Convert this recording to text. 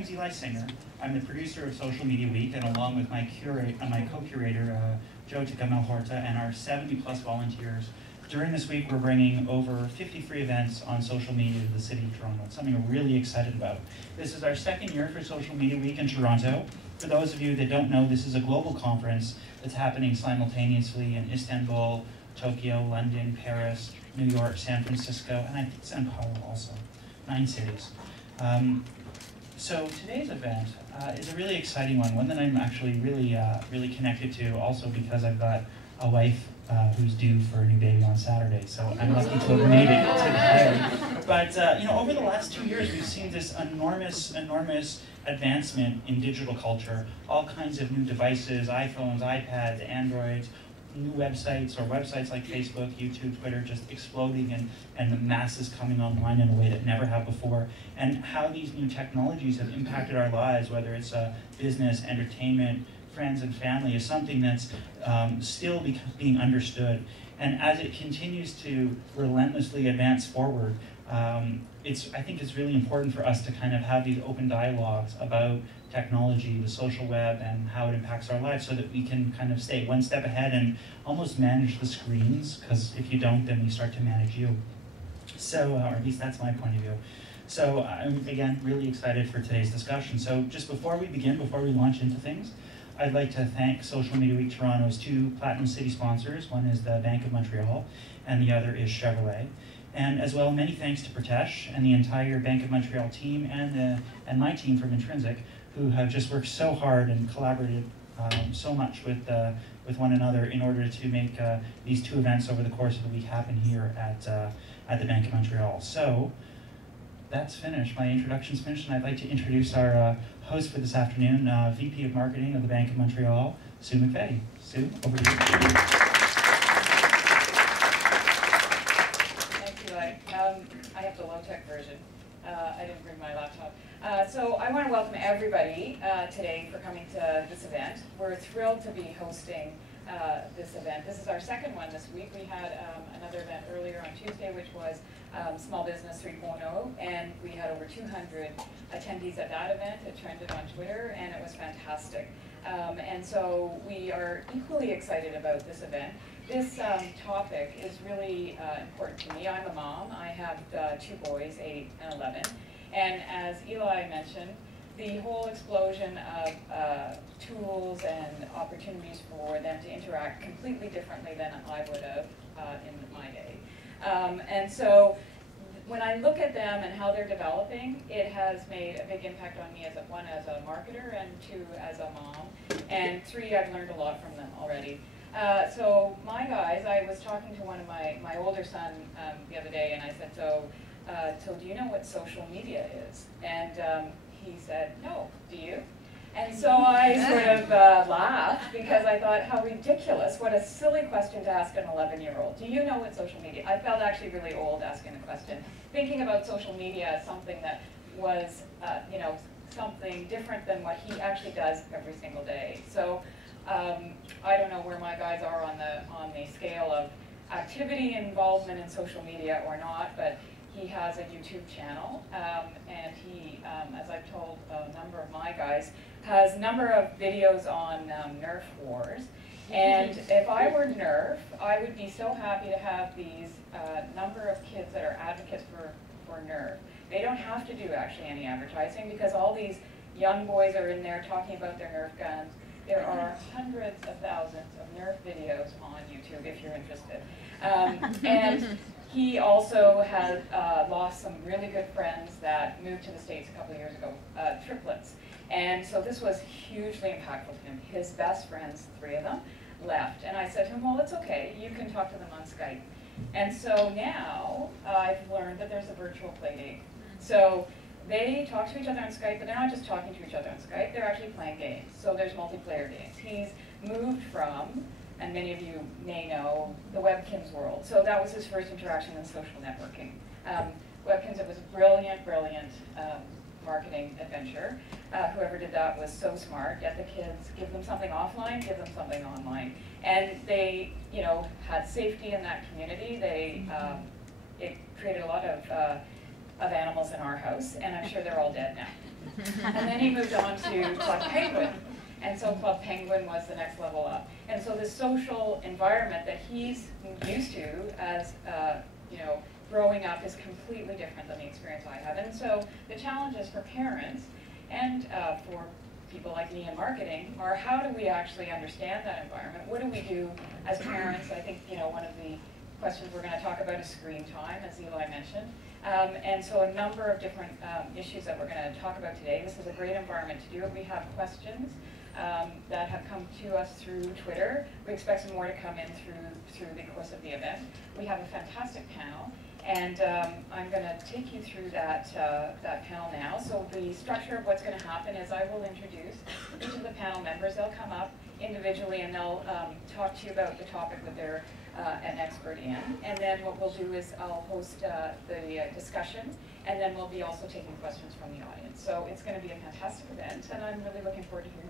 name's Eli Singer. I'm the producer of Social Media Week, and along with my co-curator, Joe Takamelhorta, and our 70-plus volunteers, during this week we're bringing over 50 free events on social media to the City of Toronto. It's something we're really excited about. This is our second year for Social Media Week in Toronto. For those of you that don't know, this is a global conference that's happening simultaneously in Istanbul, Tokyo, London, Paris, New York, San Francisco, and I think Sao Paulo also. 9 cities. So today's event is a really exciting one that I'm actually really connected to, also because I've got a wife who's due for a new baby on Saturday, so I'm lucky to have made it today. But over the last 2 years, we've seen this enormous advancement in digital culture. All kinds of new devices, iPhones, iPads, Androids, new websites, or websites like Facebook, YouTube, Twitter, just exploding, and the masses coming online in a way that never have before. And how these new technologies have impacted our lives, whether it's business, entertainment, friends, and family, is something that's still being understood. And as it continues to relentlessly advance forward, I think it's really important for us to kind of have these open dialogues about technology, the social web, and how it impacts our lives, so that we can kind of stay one step ahead and almost manage the screens, because if you don't, then we start to manage you. So, or at least that's my point of view. So I'm, again, really excited for today's discussion. So just before we begin, before we launch into things, I'd like to thank Social Media Week Toronto's 2 Platinum City sponsors. One is the Bank of Montreal, and the other is Chevrolet. And as well, many thanks to Pratesh and the entire Bank of Montreal team and my team from Intrinsic, who have just worked so hard and collaborated so much with one another in order to make these 2 events over the course of the week happen here at the Bank of Montreal. So that's finished. My introduction's finished, and I'd like to introduce our host for this afternoon, VP of Marketing of the Bank of Montreal, Sue McFaddy. Sue, over to you. Thank you, Eli. I have the low-tech version. I didn't bring my laptop. So I want to welcome everybody today for coming to this event. We're thrilled to be hosting this event. This is our second one this week. We had another event earlier on Tuesday, which was Small Business 3.0, and we had over 200 attendees at that event. It trended on Twitter, and it was fantastic. And so we are equally excited about this event. This topic is really important to me. I'm a mom. I have 2 boys, 8 and 11. And as Eli mentioned, the whole explosion of tools and opportunities for them to interact completely differently than I would have in my day. And so when I look at them and how they're developing, it has made a big impact on me as a marketer, and 2, as a mom, and 3, I've learned a lot from them already. So my guys, I was talking to one of my older son the other day, and I said, so do you know what social media is? And he said, no, do you? And so I sort of laughed, because I thought, how ridiculous, what a silly question to ask an 11-year-old. Do you know what social media? I felt actually really old asking the question, thinking about social media as something that was, something different than what he actually does every single day. So I don't know where my guys are on the scale of activity involvement in social media or not, but he has a YouTube channel, and he, as I've told a number of my guys, has a number of videos on Nerf wars. And if I were Nerf, I would be so happy to have these number of kids that are advocates for Nerf. They don't have to do actually any advertising, because all these young boys are in there talking about their Nerf guns. There are hundreds of thousands of Nerf videos on YouTube if you're interested. And he also has lost some really good friends that moved to the States a couple of years ago, triplets. And so this was hugely impactful to him. His best friends, 3 of them, left. And I said to him, well, it's okay, you can talk to them on Skype. And so now I've learned that there's a virtual play date. So they talk to each other on Skype, but they're not just talking to each other on Skype, they're actually playing games. So there's multiplayer games. He's moved from, and many of you may know, the Webkinz world. So that was his first interaction in social networking. Webkinz, it was a brilliant marketing adventure. Whoever did that was so smart. Get the kids, give them something offline, give them something online. And they, had safety in that community. They, it created a lot of animals in our house, and I'm sure they're all dead now. And then he moved on to Club Penguin. And so Club Penguin was the next level up. And so the social environment that he's used to as, you know, growing up is completely different than the experience I have. And so the challenges for parents and for people like me in marketing are, how do we actually understand that environment? What do we do as parents? I think, you know, one of the questions we're going to talk about is screen time, as Eli mentioned. And so a number of different issues that we're going to talk about today. This is a great environment to do it. We have questions that have come to us through Twitter. We expect some more to come in through the course of the event. We have a fantastic panel, and I'm going to take you through that panel now. So the structure of what's going to happen is I will introduce each of the panel members. They'll come up individually and they'll talk to you about the topic that they're an expert in. And then what we'll do is I'll host the discussion, and then we'll be also taking questions from the audience. So it's going to be a fantastic event, and I'm really looking forward to hearing